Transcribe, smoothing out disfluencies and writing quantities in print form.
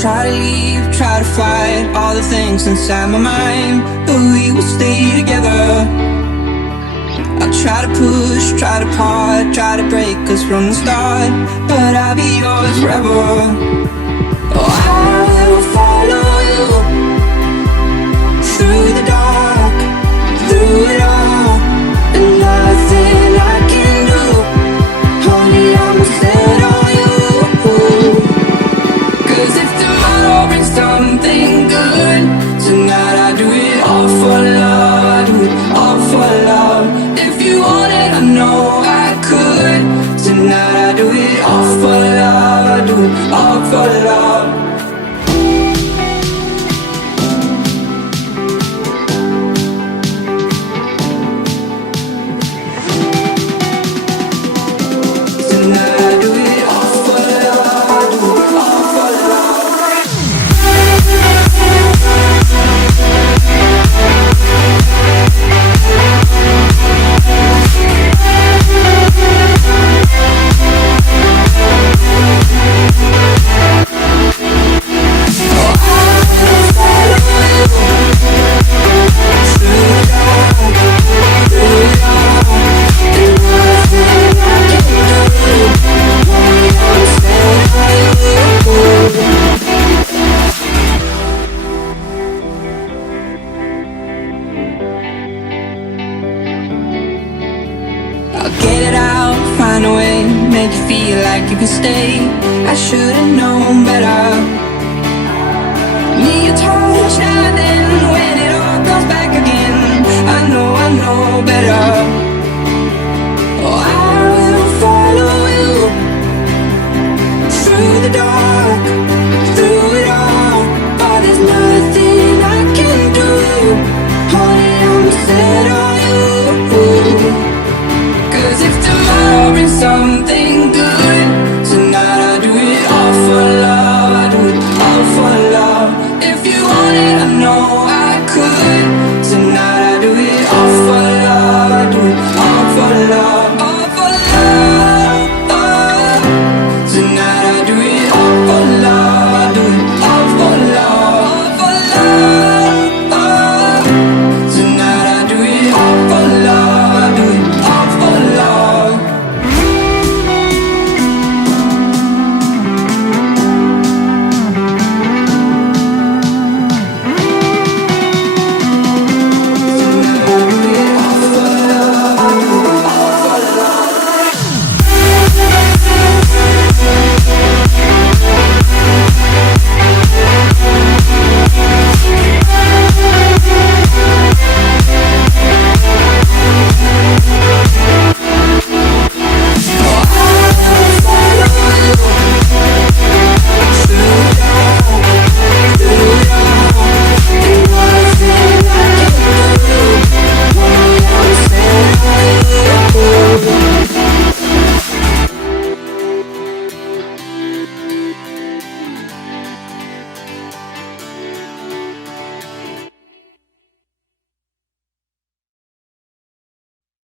Try to leave, try to fight all the things inside my mind, but we will stay together. I'll try to push, try to part, try to break us from the start, but I'll be yours forever. Oh, I will follow you through the dark, through it all, and nothing I can do. Only I'm set on you. 'Cause if tomorrow brings something good, tonight I do it all for love. I do it all for love. If you want it, I know I could. Tonight I do it all for love. I do it all for love. Tonight I do it all for love. I do it all for love. I'll get it out, find a way, make you feel like you can stay. I should've known better. Need your touch now and then, when it all comes back again. I know better.